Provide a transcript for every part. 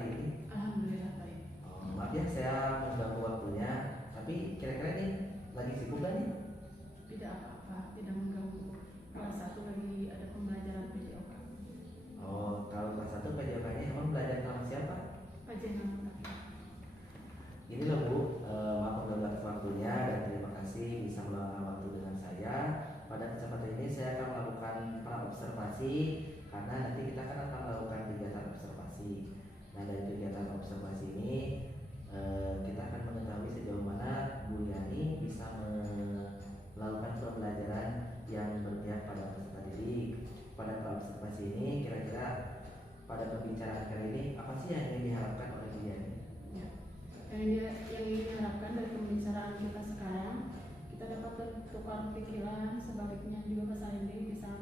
hari ini? Alhamdulillah baik. Maaf ya saya mengganggu waktunya, tapi kira-kira nih lagi sibuk gak nih? Tidak apa-apa, tidak mengganggu. Kelas 1 lagi ada pembelajaran PJOK. Kalau kelas 1 PJOK-nya emang belajar sama siapa? Kajian lengkap. Ini loh Bu, maaf mengganggu waktunya dan terima kasih bisa meluangkan waktu dengan saya. Pada kesempatan ini saya akan melakukan praobservasi karena nanti kita akan melakukan kegiatan observasi. Nah dari kegiatan observasi ini kita akan mengetahui sejauh mana Bu Yani bisa melakukan pembelajaran yang berpihak pada peserta didik. Pada praobservasi ini kira-kira pada pembicaraan kali ini apa sih yang ingin diharapkan oleh Bu Yani? Ya. Yang ingin diharapkan dari pembicaraan kita sekarang, kita dapat bertukar pikiran, sebaliknya juga Mas Andi bisa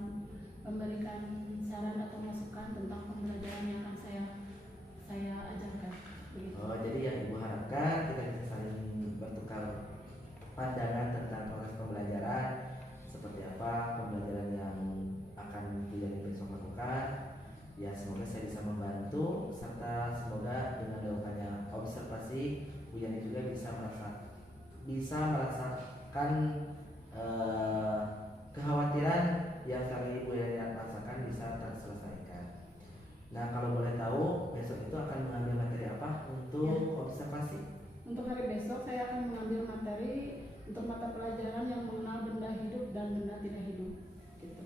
memberikan saran atau masukan tentang pembelajaran yang akan saya ajarkan. Begitu. Jadi yang Ibu harapkan kita bisa saling bertukar pandangan tentang proses pembelajaran, seperti apa pembelajaran yang akan Bu Yani besok lakukan. Ya semoga saya bisa membantu serta semoga dengan dilakukannya observasi Bu Yani juga bisa merasakan kekhawatiran yang kali Bu Yani rasakan bisa terselesaikan. Nah kalau boleh tahu besok itu akan mengambil materi apa untuk observasi? Untuk hari besok saya akan mengambil materi untuk mata pelajaran yang mengenal benda hidup dan benda tidak hidup. Gitu.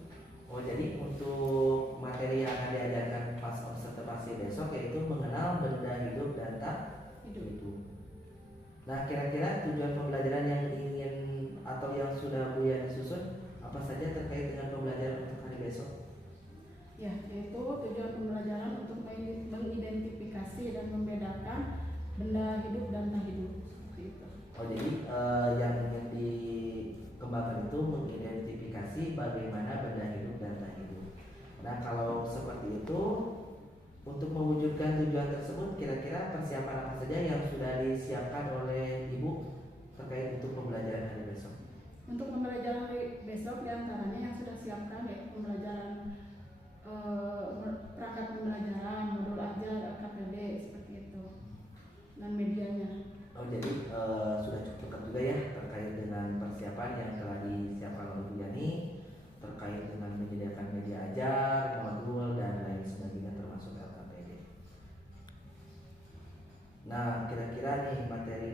Jadi untuk materi yang akan diajarkan pas observasi besok yaitu mengenal benda hidup dan tak hidup. Nah kira-kira tujuan pembelajaran yang ingin atau yang sudah Bu Yani susun apa saja terkait dengan pembelajaran untuk hari besok? Ya, yaitu tujuan pembelajaran untuk mengidentifikasi dan membedakan benda hidup dan tak hidup. Gitu. Jadi yang ingin dikembangkan itu mengidentifikasi bagaimana benda hidup dan tak hidup. Nah kalau seperti itu, untuk mewujudkan tujuan tersebut kira-kira persiapan apa saja yang sudah disiapkan oleh Ibu terkait untuk pembelajaran hari besok? Untuk pembelajaran hari besok diantaranya yang sudah siapkan yaitu pembelajaran perangkat pembelajaran, modul ajar, KPD seperti itu dan medianya. Jadi sudah cukup lengkap juga ya terkait dengan persiapan yang telah disiapkan oleh Bu Yani terkait dengan menyediakan media ajar, modul dan lain sebagainya termasuk LKPD. Nah kira-kira nih materi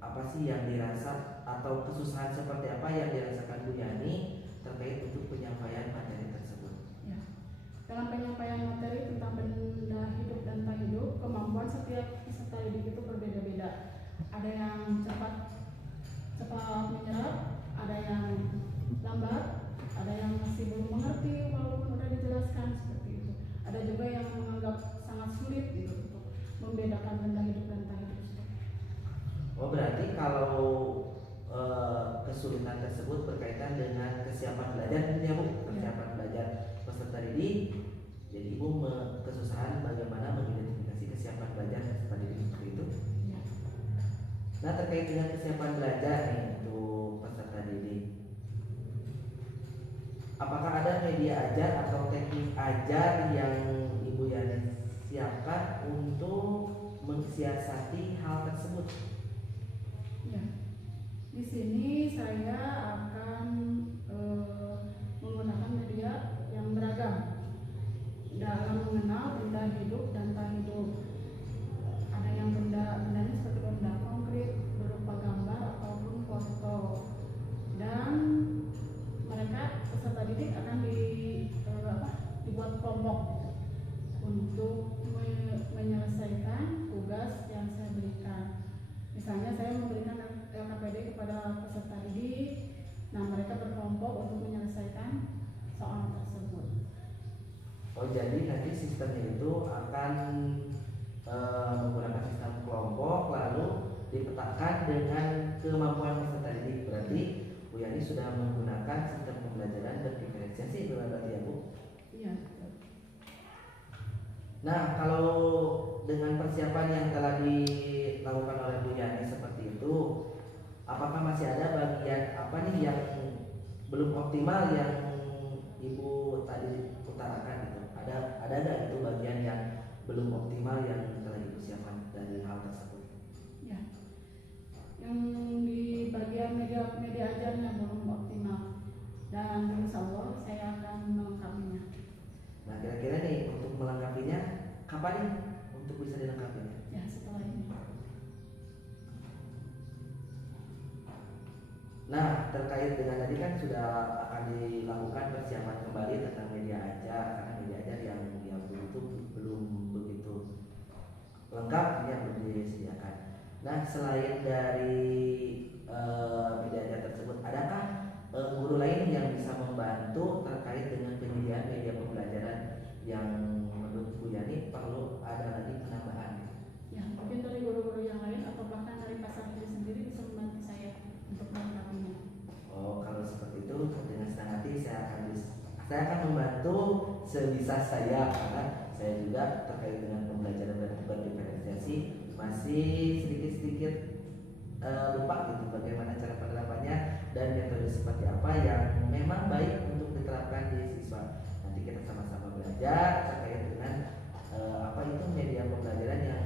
apa sih yang dirasa atau kesusahan seperti apa yang dirasakan Bu Yani terkait untuk penyampaian materi tersebut? Ya. Dalam penyampaian materi tentang benda hidup dan tak hidup, kemampuan setiap peserta didik itu berbeda-beda. Ada yang cepat menyerap, ada yang lambat, ada yang masih belum mengerti walaupun sudah dijelaskan seperti itu. Ada juga yang menganggap sangat sulit gitu untuk membedakan benda hidup dan tak hidup. Berarti kalau kesulitan tersebut berkaitan dengan kesiapan belajar ya Bu, kesiapan belajar peserta didik. Jadi Ibu kesusahan bagaimana mengidentifikasi kesiapan belajar peserta didik seperti itu. Ya. Nah terkait dengan kesiapan belajar nih untuk peserta didik, apakah ada media ajar atau teknik ajar yang Ibu Yani siapkan untuk mensiasati hal tersebut? Ya. Di sini saya akan menggunakan media yang beragam dalam mengenal benda hidup dan tak hidup. Ada yang bendanya seperti benda konkret berupa gambar ataupun foto, dan mereka peserta didik akan dibuat kelompok untuk menyelesaikan tugas yang saya berikan. Misalnya saya memberikan LKPD kepada peserta didik, nah mereka berkelompok untuk menyelesaikan soal tersebut. Jadi nanti sistemnya itu akan menggunakan sistem kelompok lalu dipetakan dengan kemampuan peserta didik. Berarti Bu Yani sudah menggunakan sistem pembelajaran berdiferensiasi berarti ya Bu? Iya. Nah kalau dengan persiapan yang telah dilakukan oleh Bu Yani seperti itu, apakah masih ada bagian apa nih yang belum optimal yang Ibu tadi utarakan gitu? Ada nggak itu bagian yang belum optimal yang telah Ibu siapkan dari hal tersebut? Ya, yang di bagian media ajarnya belum optimal, dan insya Allah saya akan melengkapinya. Nah, kira-kira nih untuk melengkapinya kapan nih untuk bisa dilengkapinya? Ya, setelah ini. Nah, terkait dengan tadi kan sudah akan dilakukan persiapan kembali tentang media ajar, karena media ajar yang itu belum begitu lengkap, yang belum disediakan. Nah, selain dari media ajar tersebut, adakah guru lain yang bisa membantu terkait dengan penyediaan media pembelajaran yang menurut Bu Yani perlu ada lagi penambahan? Ya, mungkin dari guru-guru yang lain atau bahkan dari pasar sendiri bisa membantu saya untuk melengkapinya. Oh, kalau seperti itu dengan senang hati saya akan membantu sebisa saya, karena saya juga terkait dengan pembelajaran berdiferensiasi masih sedikit-sedikit lupa gitu bagaimana cara penerapannya dan metode seperti apa yang memang baik untuk diterapkan di siswa. Nanti kita sama-sama belajar terkait dengan apa itu media pembelajaran yang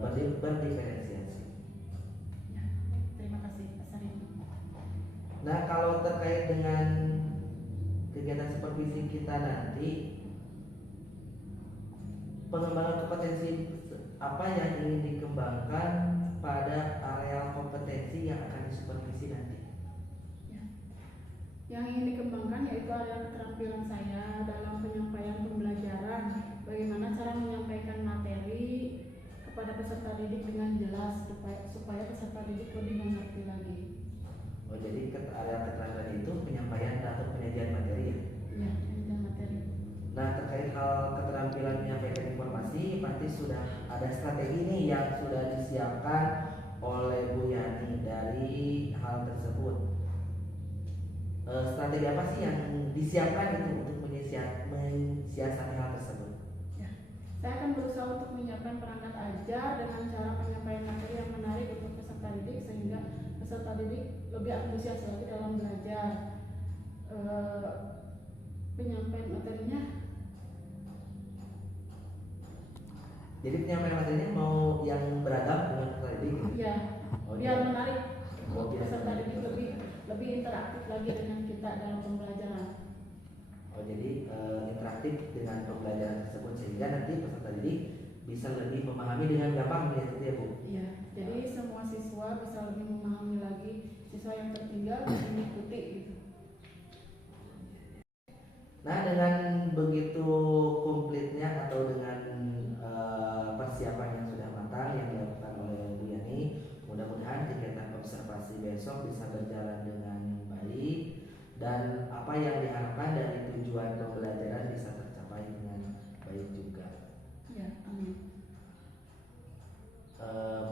berdiferensiasi. Ya, terima kasih Pak Sarin. Nah, kalau terkait dengan kegiatan supervisi kita nanti, pengembangan kompetensi apa yang ingin dikembangkan pada area kompetensi yang akan disupervisi nanti? Ya. Yang ingin dikembangkan yaitu area keterampilan saya dalam penyampaian pembelajaran, bagaimana cara menyampaikan materi kepada peserta didik dengan jelas supaya peserta didik lebih mengerti lagi. Oh, jadi area keterampilan itu penyampaian atau penyajian materi ya? Iya, penyajian materi. Nah, terkait hal keterampilan menyampaikan informasi, pasti sudah ada strategi nih yang sudah disiapkan oleh Bu Yani dari hal tersebut. Strategi apa sih yang disiapkan itu untuk mensiasati hal tersebut? Ya, saya akan berusaha untuk menyiapkan perangkat ajar dengan cara penyampaian materi yang menarik untuk peserta didik sehingga peserta didik lebih antusias lagi dalam belajar. Penyampaian materinya. Jadi penyampaian materinya mau yang beragam dengan peserta didik? Iya, Oh, biar menarik Oh, biar peserta menarik. didik lebih interaktif lagi dengan kita dalam pembelajaran. Oh, jadi interaktif dengan pembelajaran tersebut sehingga nanti peserta didik bisa lebih memahami dengan gampang ya Bu? Iya, jadi semua siswa bisa lebih memahami lagi, siswa yang tertinggal bisa mengikuti gitu. Nah, dengan begitu komplitnya atau dengan persiapan yang sudah matang yang dilakukan oleh Bu Yani, mudah-mudahan kegiatan observasi besok bisa berjalan dengan baik dan apa yang diharapkan dari tujuan pembelajaran bisa tercapai dengan baik juga. Ya, amin.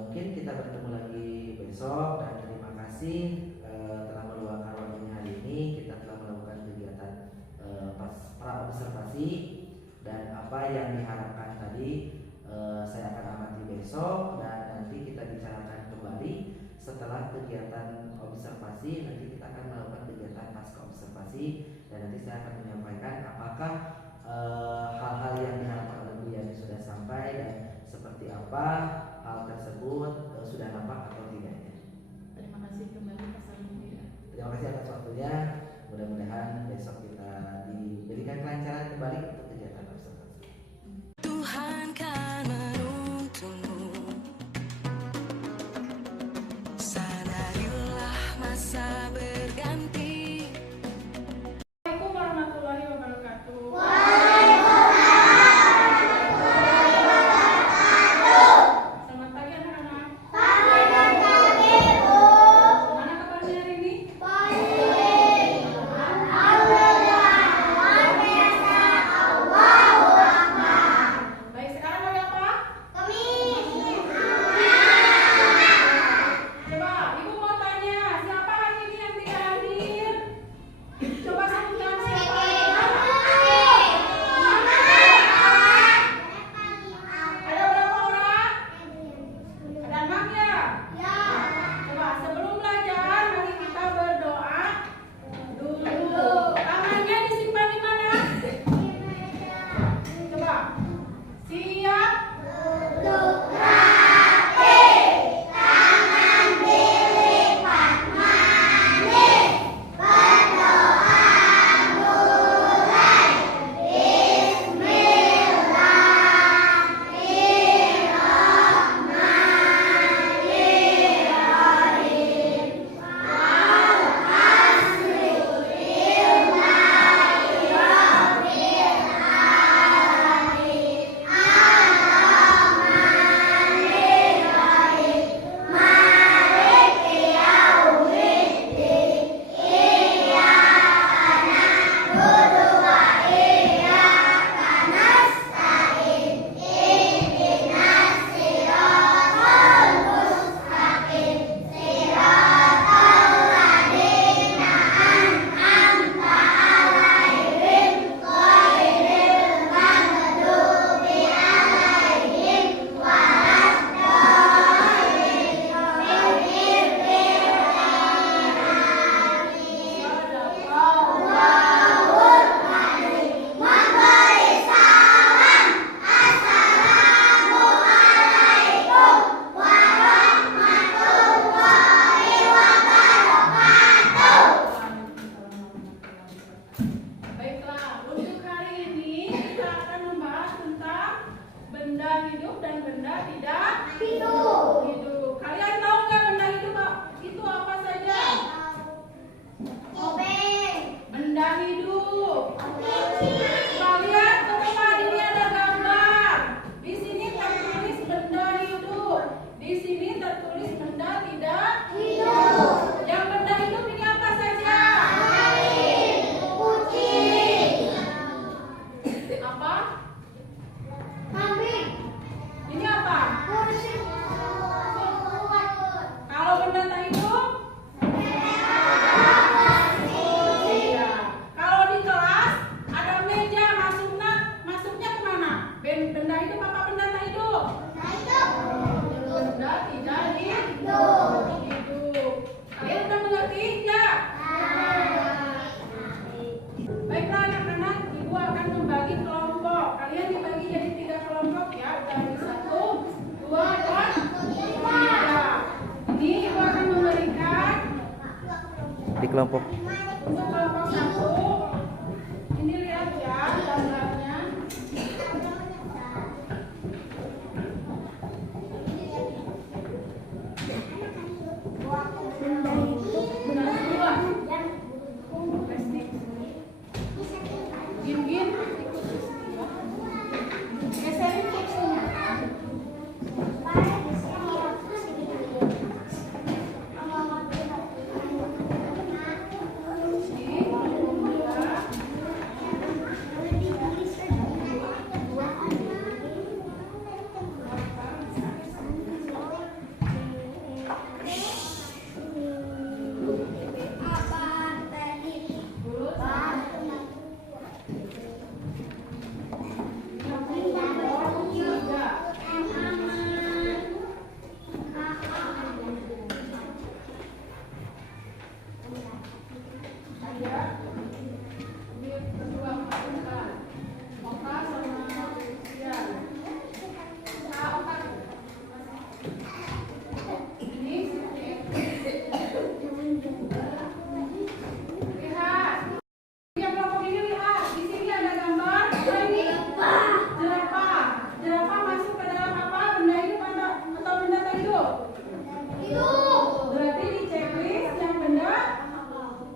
Mungkin kita bertemu lagi besok dan terima kasih telah meluangkan waktunya hari ini. Kita telah melakukan kegiatan pra observasi dan apa yang diharapkan tadi saya akan amati besok dan nanti kita bicarakan kembali setelah kegiatan observasi. Nanti kita akan melakukan kegiatan pasca observasi dan nanti saya akan menyampaikan apakah hal-hal yang diharapkan oleh Bu Yani sudah sampai dan seperti apa hal tersebut sudah nampak atau tidaknya. Terima kasih kembali Pak Salim. Terima kasih atas waktunya. Mudah-mudahan besok kita diberikan kelancaran kembali untuk kegiatan observasi. Tuhan kan menuntunmu, sadarilah masa berganti. Assalamualaikum warahmatullahi wabarakatuh. Selamat pagi anak-anak. Gimana kabarnya hari ini? Luar biasa. di kelompok. Untuk kelompok 1, ini lihat ya gambarnya. Gin-gin geserin kursinya.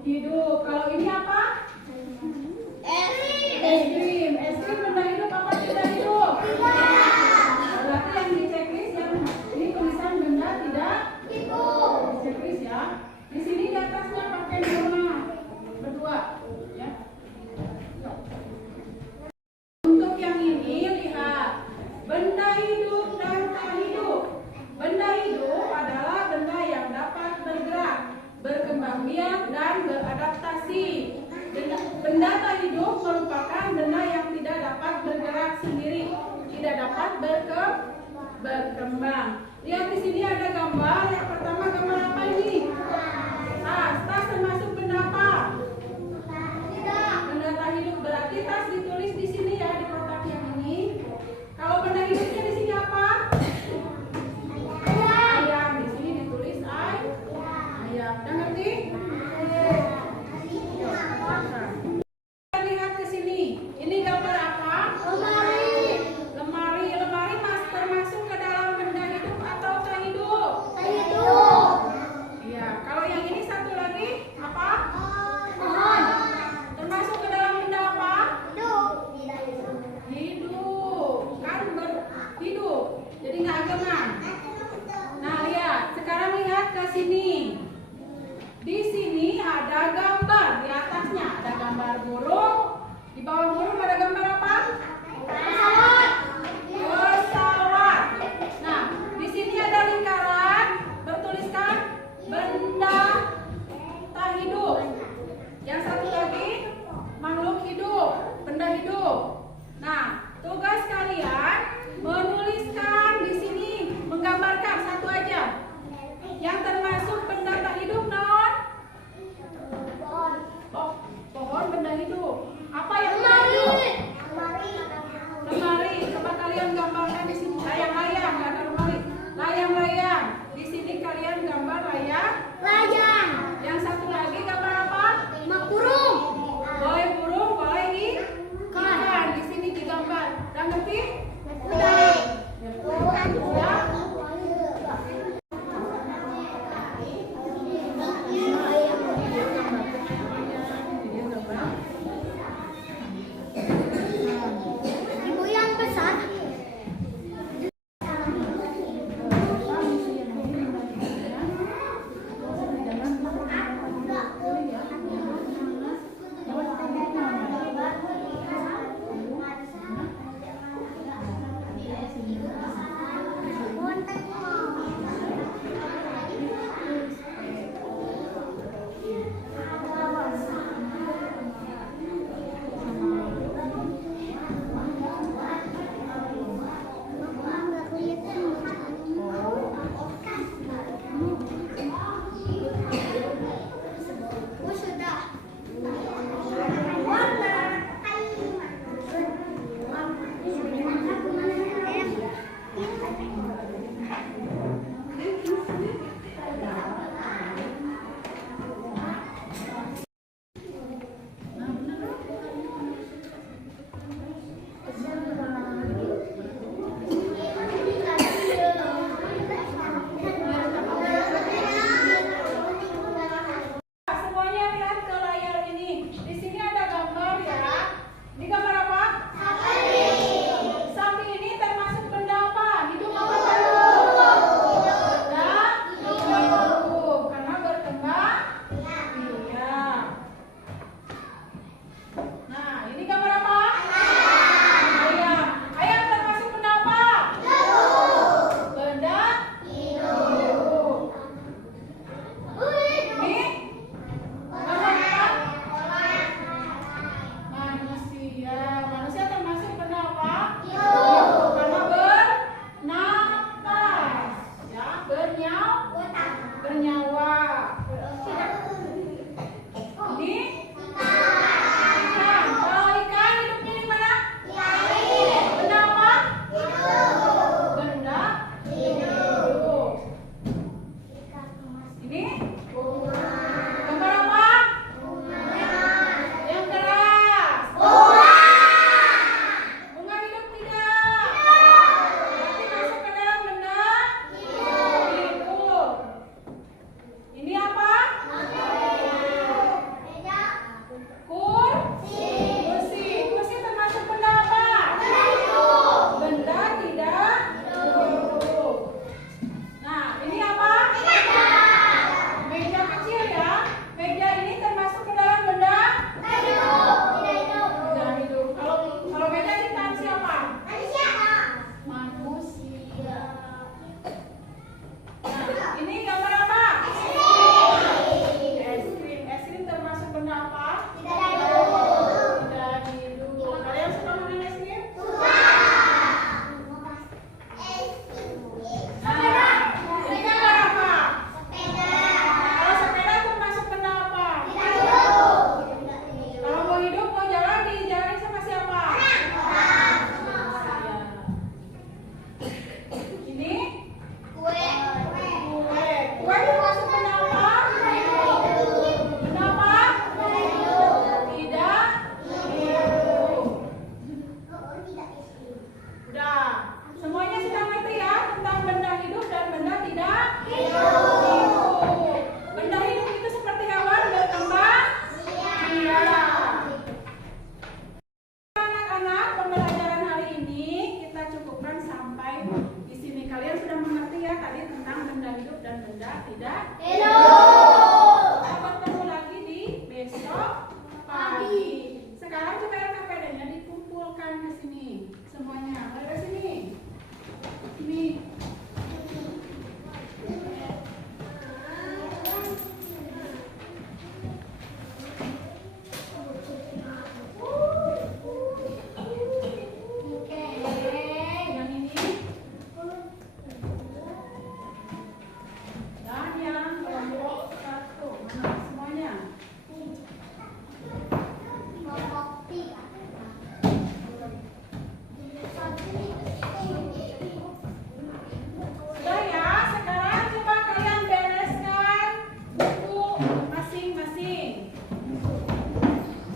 Hidup. Kalau ini apa? Es krim. Es krim benda hidup apa tidak hidup? Berarti yang di checklist yang ini tulisan benda tidak hidup. Checklist ya. Di sini di atasnya pakai nama berdua, ya. Untuk yang ini lihat benda hidup dan tak hidup. Benda hidup adalah benda yang dapat bergerak, berkembang biak dan beradaptasi. Benda tak hidup merupakan benda yang tidak dapat bergerak sendiri, tidak dapat berkembang. Lihat di sini ada gambar. Yang pertama gambar apa ini? Tas. Tas termasuk benda apa? Tidak. Benda tak hidup. Berarti tas ditulis di sini ya, di kotak yang ini. Kalau benda hidupnya di sini apa? Ayam. Di sini ditulis ayam. Udah ngerti? Lihat ke sini. Ini gambar apa? Lemari. Lemari mas termasuk ke dalam benda hidup atau tak hidup? Tak hidup. Ini gambar apa? Sapi ini termasuk benda apa? Hidup apa hidup? Benda hidup. Karena berkembang biak. Nah, ini gambar apa? Ayam. Ayam termasuk benda apa? Benda hidup. Ini gambar apa? Manusia. Manusia termasuk benda apa? Hidup. Karena bernapas, ya, bernyawa. Ini ikan. Kalau ikan hidupnya di mana? Benda apa? Benda hidup. Ini gambar apa? Yang keras. Bunga hidup tidak? Berarti masuk ke dalam benda hidup. Ini apa? Kursi. Kursi termasuk benda apa? Benda tidak hidup. Nah, ini apa? Meja kecil ya. Meja ini termasuk ke dalam benda tidak hidup. Kalau meja ciptaan siapa? Manusia. Nah, ini gambar apa? Es krim. Es krim termasuk benda apa? Tidak hidup. Kalian suka makan es krim? Nah, ini gambar apa? Kalau sepeda termasuk benda apa? Kalau mau hidup, mau jalan, dijalani sama siapa? Manusia. Ini kue. Kue termasuk benda apa? Benda apa? Tidak hidup. Udah. Semuanya sudah ngerti ya tentang benda hidup dan benda tidak hidup. Benda hidup itu seperti hewan berkembang biak. Anak-anak, pembelajaran hari ini kita cukupkan sampai di sini. Kalian sudah mengerti ya tadi tentang benda hidup dan benda tidak hidup. Kita bertemu lagi di besok pagi. Sekarang coba LKPD-nya dikumpulkan ke sini semuanya. Mari ke sini. Sini. Oke, yang ini. Dan yang kelompok 1. Mana semuanya? Sudah ya, sekarang coba kalian bereskan buku masing-masing.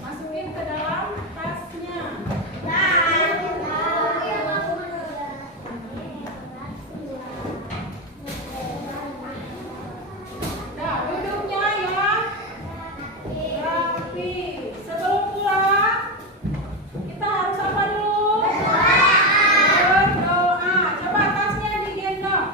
Masukin ke dalam tasnya. Nah, duduknya ya rapi. Sebelum pulang, kita harus apa dulu? Berdoa. Coba tasnya digendong.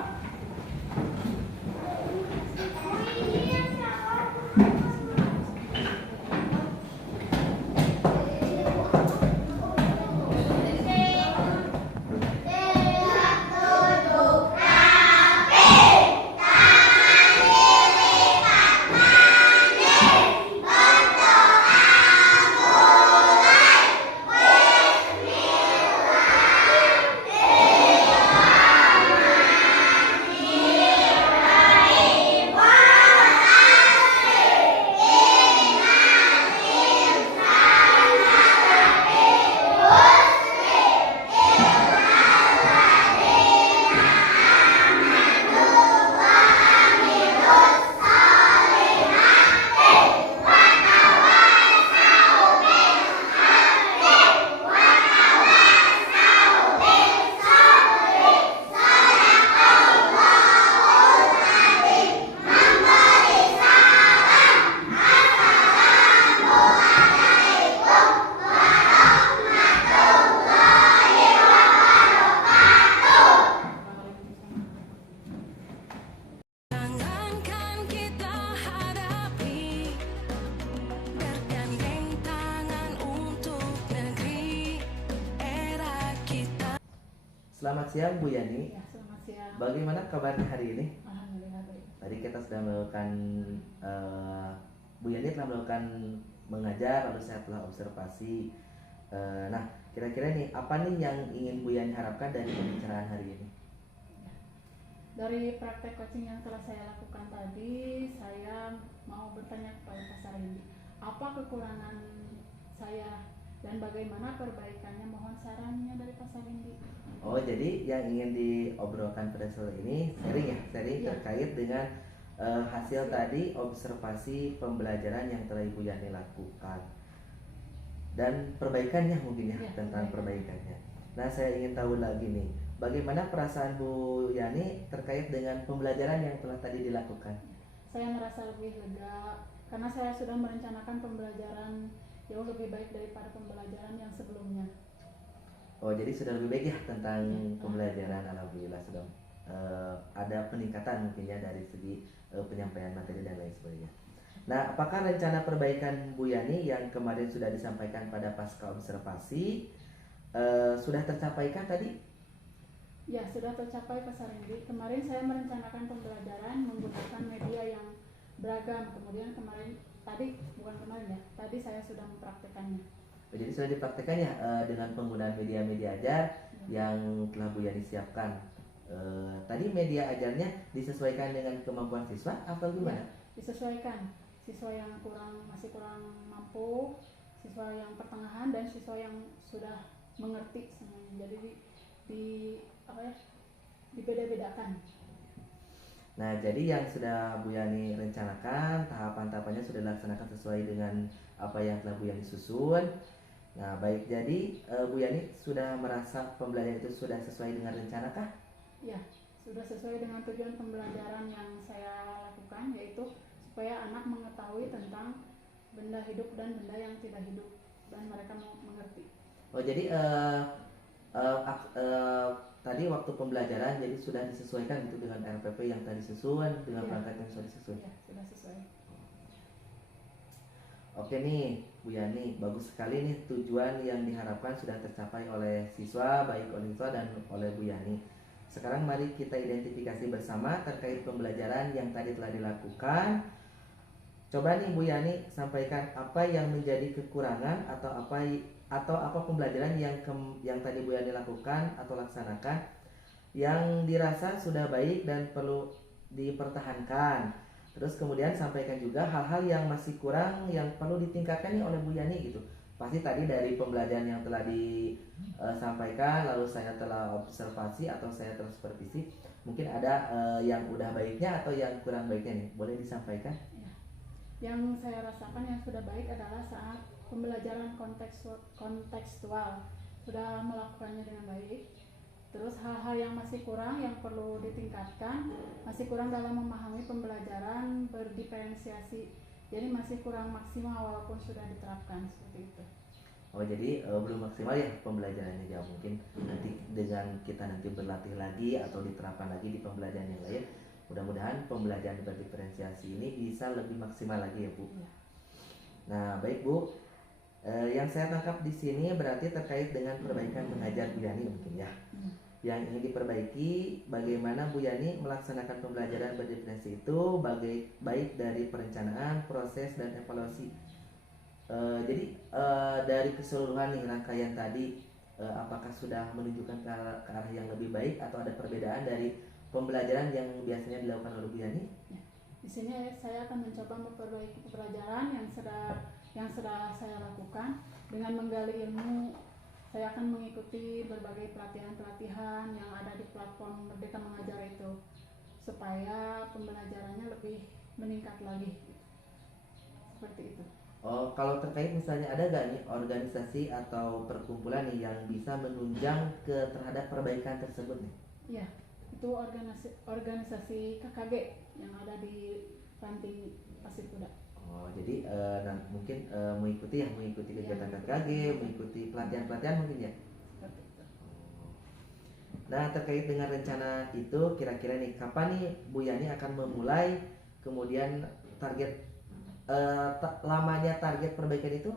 Selamat siang Bu Yani. Ya, selamat siang. Bagaimana kabarnya hari ini? Alhamdulillah baik. Tadi kita sudah melakukan Bu Yani telah melakukan mengajar, lalu saya telah observasi. Nah, kira-kira nih apa nih yang ingin Bu Yani harapkan dari pembicaraan hari ini? Dari praktek coaching yang telah saya lakukan tadi, saya mau bertanya kepada Pak Sarindi, apa kekurangan saya dan bagaimana perbaikannya? Mohon sarannya dari Pak Sarindi. Oh, jadi yang ingin diobrolkan pada sore ini sharing Iya. terkait dengan hasil tadi observasi pembelajaran yang telah Ibu Yani lakukan dan perbaikannya mungkin ya, Iya, tentang perbaikan. perbaikannya. Nah, saya ingin tahu lagi nih, bagaimana perasaan Bu Yani terkait dengan pembelajaran yang telah tadi dilakukan? Saya merasa lebih lega karena saya sudah merencanakan pembelajaran jauh lebih baik daripada pembelajaran yang sebelumnya. Oh, jadi sudah lebih baik ya tentang Iya. pembelajaran. Alhamdulillah sudah ada peningkatan mungkinnya dari segi penyampaian materi dan lain sebagainya. Nah, apakah rencana perbaikan Bu Yani yang kemarin sudah disampaikan pada pasca observasi sudah tercapaikan tadi? Ya, sudah tercapai Pak Sarindi. Kemarin saya merencanakan pembelajaran menggunakan media yang beragam. Kemudian tadi saya sudah mempraktekannya. Jadi sudah dipraktekkan ya dengan penggunaan media-media ajar yang telah Bu Yani siapkan. Tadi media ajarnya disesuaikan dengan kemampuan siswa atau gimana? Disesuaikan. Siswa yang masih kurang mampu, siswa yang pertengahan, dan siswa yang sudah mengerti semuanya. Jadi dibeda-bedakan. Nah, jadi yang sudah Bu Yani rencanakan, tahapan-tahapannya sudah dilaksanakan sesuai dengan apa yang telah Bu Yani susun. Nah, baik, jadi Bu Yani sudah merasa pembelajaran itu sudah sesuai dengan rencana kah? Ya, sudah sesuai dengan tujuan pembelajaran yang saya lakukan, yaitu supaya anak mengetahui tentang benda hidup dan benda yang tidak hidup, dan mereka mengerti. Oh, jadi tadi waktu pembelajaran jadi sudah disesuaikan gitu dengan RPP yang tadi disusun, dengan Iya. perangkat yang sudah disusun. Ya, sudah sesuai. Oke nih, Bu Yani, bagus sekali nih tujuan yang diharapkan sudah tercapai oleh siswa, baik oleh siswa dan oleh Bu Yani. Sekarang mari kita identifikasi bersama terkait pembelajaran yang tadi telah dilakukan. Coba nih Bu Yani sampaikan apa yang menjadi kekurangan atau apa pembelajaran yang tadi Bu Yani lakukan atau laksanakan yang dirasa sudah baik dan perlu dipertahankan. Terus kemudian sampaikan juga hal-hal yang masih kurang yang perlu ditingkatkan nih oleh Bu Yani gitu. Pasti tadi dari pembelajaran yang telah disampaikan, lalu saya telah observasi atau saya telah supervisi, mungkin ada yang udah baiknya atau yang kurang baiknya nih. Boleh disampaikan? Ya. Yang saya rasakan yang sudah baik adalah saat pembelajaran kontekstual sudah melakukannya dengan baik. Terus hal-hal yang masih kurang yang perlu ditingkatkan, masih kurang dalam memahami pembelajaran berdiferensiasi, jadi masih kurang maksimal walaupun sudah diterapkan seperti itu. Oh, jadi belum maksimal ya pembelajarannya ya, mungkin nanti dengan kita nanti berlatih lagi atau diterapkan lagi di pembelajaran yang lain, mudah-mudahan pembelajaran berdiferensiasi ini bisa lebih maksimal lagi ya Bu. Ya. Nah, baik Bu, yang saya tangkap di sini berarti terkait dengan perbaikan mengajar Bu Yani mungkin ya. Yang ingin diperbaiki bagaimana Bu Yani melaksanakan pembelajaran berdiferensiasi itu baik dari perencanaan, proses dan evaluasi. Jadi dari keseluruhan nih rangkaian tadi, apakah sudah menunjukkan ke arah yang lebih baik atau ada perbedaan dari pembelajaran yang biasanya dilakukan oleh Bu Yani? Ya. Di sini saya akan mencoba memperbaiki pembelajaran yang sudah saya lakukan dengan menggali ilmu. Saya akan mengikuti berbagai pelatihan-pelatihan yang ada di platform Merdeka Mengajar itu supaya pembelajarannya lebih meningkat lagi. Seperti itu. Oh, kalau terkait misalnya ada gak nih organisasi atau perkumpulan nih yang bisa menunjang terhadap perbaikan tersebut nih? Iya, itu organisasi KKG yang ada di Ranting Pasir Kuda. Oh, jadi mungkin mengikuti kegiatan KKG, mengikuti pelatihan-pelatihan mungkin ya. Seperti itu. Nah, terkait dengan rencana itu, kira-kira nih kapan nih Bu Yani akan memulai, kemudian target lamanya target perbaikan itu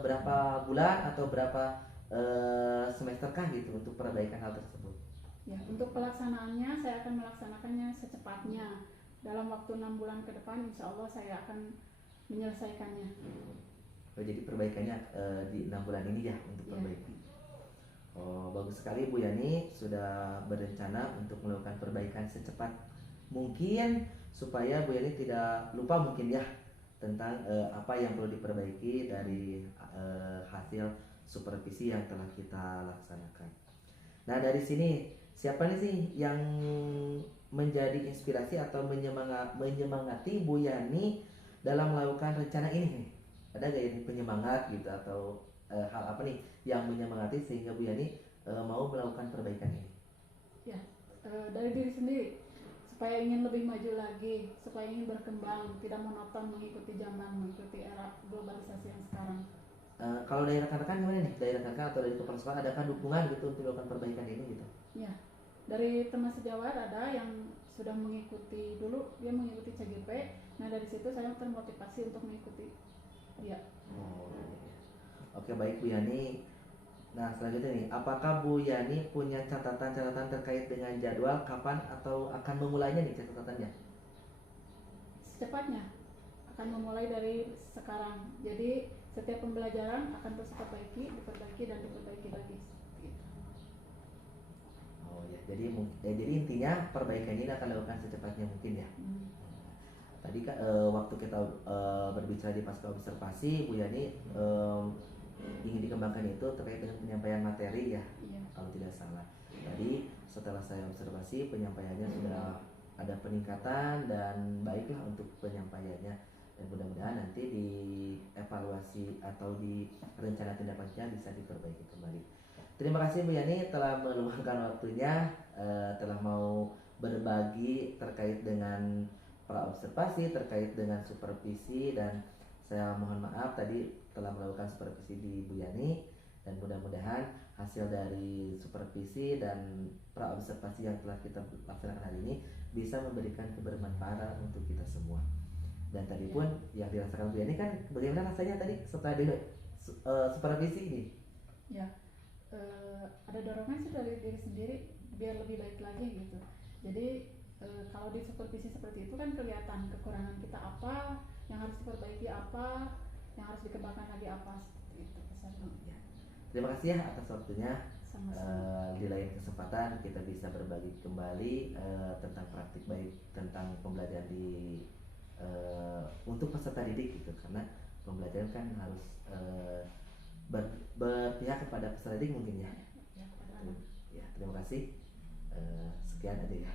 berapa bulan atau berapa semester kah gitu untuk perbaikan hal tersebut? Ya, untuk pelaksanaannya saya akan melaksanakannya secepatnya. Dalam waktu 6 bulan ke depan, insya Allah saya akan menyelesaikannya. Oh, jadi perbaikannya di 6 bulan ini ya untuk Iya. perbaiki. Oh, bagus sekali Bu Yani sudah berencana untuk melakukan perbaikan secepat mungkin supaya Bu Yani tidak lupa mungkin ya tentang apa yang perlu diperbaiki dari hasil supervisi yang telah kita laksanakan. Nah, dari sini siapa nih sih yang menjadi inspirasi atau menyemangati Bu Yani dalam melakukan rencana ini nih? Ada gak ini penyemangat gitu atau hal apa nih yang menyemangati sehingga Bu Yani mau melakukan perbaikan ini? Ya, dari diri sendiri supaya ingin lebih maju lagi, supaya ingin berkembang, tidak monoton mengikuti zaman, mengikuti era globalisasi yang sekarang. Kalau dari rekan-rekan gimana nih? Dari rekan-rekan atau dari kepala sekolah adakah dukungan gitu untuk melakukan perbaikan ini gitu? Ya, dari teman sejawat ada yang sudah mengikuti dulu, dia mengikuti CGP. Nah, dari situ saya termotivasi untuk mengikuti dia. Oh, iya. Oke, baik Bu Yani. Nah, selanjutnya nih, apakah Bu Yani punya catatan-catatan terkait dengan jadwal kapan atau akan memulainya nih catatannya? Secepatnya akan memulai dari sekarang. Jadi setiap pembelajaran akan terus diperbaiki dan diperbaiki lagi. Gitu. Oh ya, jadi intinya perbaikan ini akan dilakukan secepatnya mungkin ya. Tadi kan waktu kita berbicara di pasca observasi, Bu Yani ingin dikembangkan itu terkait dengan penyampaian materi ya, Iya. kalau tidak salah. Tadi setelah saya observasi penyampaiannya sudah ada peningkatan dan baiklah untuk penyampaiannya, dan mudah-mudahan nanti di evaluasi atau di rencana tindak lanjutnya bisa diperbaiki kembali. Terima kasih Bu Yani telah meluangkan waktunya, telah mau berbagi terkait dengan pra observasi, terkait dengan supervisi, dan saya mohon maaf tadi telah melakukan supervisi di Bu Yani, dan mudah-mudahan hasil dari supervisi dan pra observasi yang telah kita laksanakan hari ini bisa memberikan kebermanfaatan untuk kita semua. Dan tadi pun yang dirasakan Bu Yani kan bagaimana rasanya tadi setelah di supervisi ini? Ya, ada dorongan sih dari diri sendiri biar lebih baik lagi gitu. Jadi kalau di supervisi seperti itu kan kelihatan kekurangan kita apa, yang harus diperbaiki apa, yang harus dikembangkan lagi apa, seperti itu kesannya. Ya. Terima kasih ya atas waktunya. Sama-sama. Di lain kesempatan kita bisa berbagi kembali tentang praktik baik tentang pembelajaran di untuk peserta didik gitu, karena pembelajaran kan harus berpihak kepada peserta didik mungkin ya. Ya, pada anak. Ya, terima kasih. Sekian aja ya.